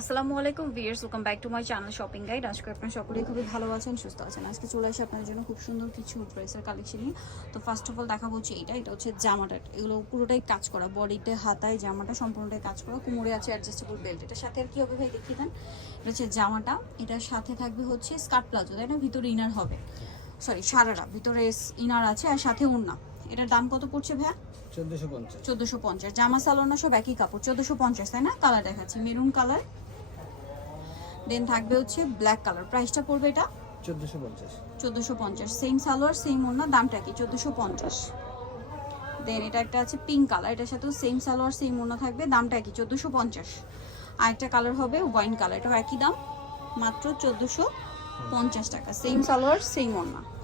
আসসালামু আলাইকুম viewers welcome back to my channel shopping guide আজকে আপনারা সকলেই খুবই ভালো আছেন সুস্থ আছেন। আজকে চলে আসে আপনাদের জন্য খুব সুন্দর কিছু ড্রেসের কালেকশন নিয়ে। তো ফার্স্ট অফ অল দেখা হচ্ছে এইটা এটা হচ্ছে জামাটা। এগুলো পুরোটাই কাজ করা বডিতে হাতায় জামাটা সম্পূর্ণটাই কাজ করা কোমরে আছে অ্যাডজাস্টেবল বেল্ট এটার সাথে আর কি হবে ভাই দেখিয়ে দেন। এটা হচ্ছে জামাটা এটার সাথে থাকবে হচ্ছে স্কার্ট প্লাজো তাই না? ভিতরে ইনার হবে। সরি সারারা ভিতরে ইনার আছে আর সাথে ওড়না। এটার দাম কত পড়ছে ভাইয়া? পঞ্চাশ। চোদ্দোশো পঞ্চাশ। জামা সালোনা সব একই কাপড় চোদ্দোশো পঞ্চাশ তাই না? কালার দেখাচ্ছি মেরুন কালার দেন থাকবে হচ্ছে ব্ল্যাক কালার প্রাইসটা পড়বে এটা? চোদ্দশো পঞ্চাশ। চোদ্দোশো পঞ্চাশ। সেম সালোয়ার সেম ওড়না দামটা কি? চোদ্দোশো পঞ্চাশ। দেন এটা একটা আছে পিঙ্ক কালার এটার সাথেও সেম সালোয়ার সেম ওড়না থাকবে দামটা কি? চোদ্দোশো পঞ্চাশ। আর একটা কালার হবে ওয়াইন কালার এটাও একই দাম? মাত্র চোদ্দোশো পঞ্চাশ টাকা সেম সালোয়ার সেম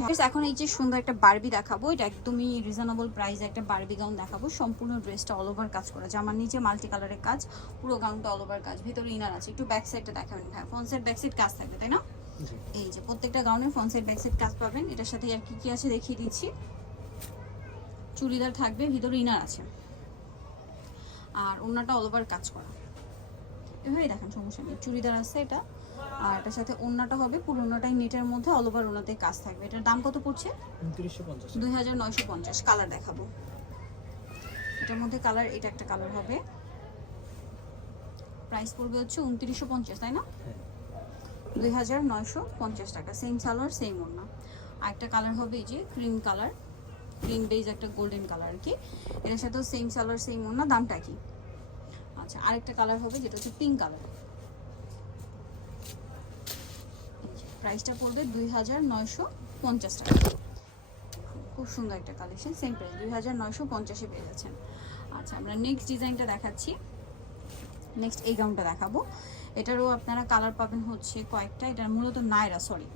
Guys, এখন এই যে সুন্দর একটা বারবি দেখাবো এটা একদমই রিজনেবল প্রাইসে একটা বারবি গাউন দেখাবো। সম্পূর্ণ ড্রেসটা অল ওভার কাজ করা। জামার নিচে মাল্টি কালারের কাজ পুরো গাউনটা অল ওভার কাজ। ভিতরে ইনার আছে একটু ব্যাক সাইডটা দেখাবেন। ভাই সাইড ব্যাক সাইড কাজ থাকবে তাই না? এই যে প্রত্যেকটা গাউনের সাইড ব্যাক সাইড কাজ পাবেন। এটার সাথে আর কি কি আছে দেখিয়ে দিচ্ছি। চুড়িদার থাকবে ভিতরে ইনার আছে। আর ওড়নাটা অল ওভার কাজ করা। এভাবেই দেখেন সমস্যা নেই। চুড়িদার আছে এটা। আর এটার সাথে ওড়নাটা হবে পুরো ওড়নাটাই নেটের মধ্যে অল ওভার ওড়নাতে কাজ থাকবে। এটার দাম কত পড়ছে? দুই হাজার নয়শো পঞ্চাশ কালার দেখাবো। এটার মধ্যে কালার এটা একটা কালার হবে। প্রাইস পড়বে হচ্ছে উনত্রিশশো পঞ্চাশ তাই না? হ্যাঁ। দুই হাজার নয়শো পঞ্চাশ টাকা সেম সালোয়ার সেম ওন্না আর একটা কালার হবে এই যে ক্রিম কালার ক্রিম বেজ একটা গোল্ডেন কালার আর কি। এর সাথেও সেম সালোয়ার সেম ওড়না দামটা কি আচ্ছা আরেকটা কালার হবে যেটা হচ্ছে পিঙ্ক কালার প্রাইসটা পড়বে দুই হাজার নয়শো পঞ্চাশ টাকা। খুব সুন্দর একটা কালেকশন সেম প্রাইস দুই হাজার নয়শো পঞ্চাশে পেয়ে যাচ্ছেন। আচ্ছা আমরা নেক্সট ডিজাইনটা দেখাচ্ছি। নেক্সট এই গাউনটা দেখাবো। এটারও আপনারা কালার পাবেন হচ্ছে কয়েকটা এটার মূলত নায়রা সরি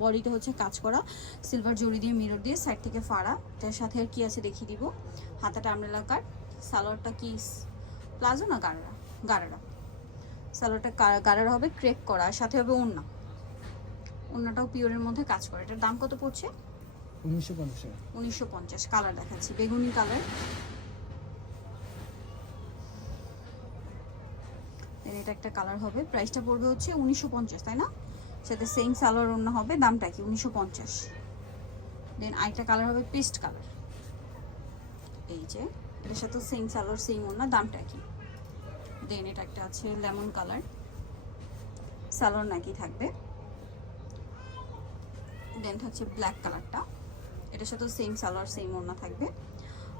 বডিতে হচ্ছে কাজ করা সিলভার জড়ি দিয়ে মিরর দিয়ে সাইড থেকে ফাড়া। এটার সাথে আর কি আছে দেখিয়ে দিব। হাতাটা আমরেলা কাট সালোয়ারটা কি প্লাজো না গাড়ারা গাড়ারা। সালোয়ারটা গাড়ারা হবে ক্রেক করা সাথে হবে ওড়না। ওড়নাটাও পিওরের মধ্যে কাজ করে। এটার দাম কত পড়ছে? উনিশশো পঞ্চাশ উনিশশো পঞ্চাশ কালার দেখাচ্ছি। বেগুনি কালার। দেন এটা একটা কালার হবে। প্রাইসটা পড়বে হচ্ছে উনিশশো পঞ্চাশ তাই না? সাথে সেম সালোয়ার অন্য হবে। দামটা কি? উনিশশো পঞ্চাশ। দেন আরেকটা কালার হবে পেস্ট কালার। এই যে এটার সাথে সেম সালোয়ার সেম অন্য দামটা কি? দেন এটা একটা আছে লেমন কালার। সালোয়ার নাকি থাকবে? দেন হচ্ছে ব্ল্যাক কালারটা। এটার সাথেও সেম সালোয়ার সেম ওড়না থাকবে।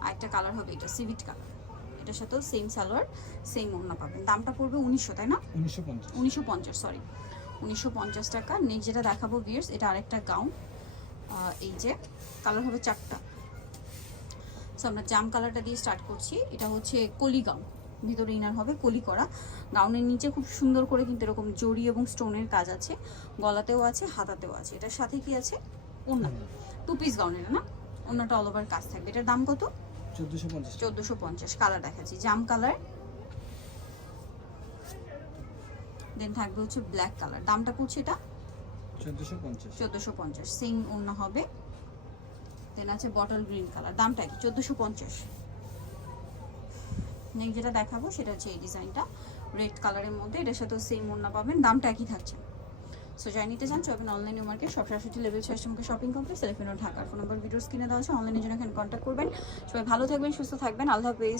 আর একটা কালার হবে এটা সিভিট কালার এটার সাথেও সেম সালোয়ার সেম ওড়না পাবেন। দামটা পড়বে উনিশশো তাই না? উনিশশো পঞ্চাশ। সরি উনিশশো পঞ্চাশ টাকা। নেক্সট যেটা দেখাবো বিয়ার্স এটা আরেকটা গাউন এই যে কালার হবে চারটা। সো আমরা জাম কালারটা দিয়ে স্টার্ট করছি। এটা হচ্ছে কলি গাউন ভিতরে ইনার হবে কলি করা। গাউনের নিচে খুব সুন্দর করে কিন্তু এরকম জড়ি এবং স্টোনের কাজ আছে। গলাতেও আছে হাতাতেও আছে। এটার সাথে কি আছে? ওড়না। টু পিস গাউনের না? অন্যটা অল ওভার কাজ থাকবে। এটার দাম কত? চোদ্দশো পঞ্চাশ টাকা। চোদ্দোশো পঞ্চাশ। কালার দেখাচ্ছি। জাম কালার দেন থাকবে হচ্ছে ব্ল্যাক কালার দামটা পড়ছে এটা? চোদ্দশো পঞ্চাশ। চোদ্দোশো পঞ্চাশ। সেম অন্য হবে। দেন আছে বটল গ্রিন কালার দামটা কি? চোদ্দোশো পঞ্চাশ। নেক্সট যেটা দেখাবো সেটা হচ্ছে এই ডিজাইনটা। রেড কালারের মধ্যে এটার সাথেও সেম ওড়না পাবেন, দামটা একই থাকছে। সো যাই নিতে চান চলবেন অনলাইন মার্কেট সব সাতষট্টি লেভেল ছয় মুখে শপিং কমপ্লেক্স এলিফেন্ট ঢাকার ফোন নম্বর ভিডিও কিনে দেওয়া আছে অনলাইনে জন্য এখানে কন্ট্যাক্ট করবেন। সবাই ভালো থাকবেন, সুস্থ থাকবেন, আল্লাহ হাফেজ।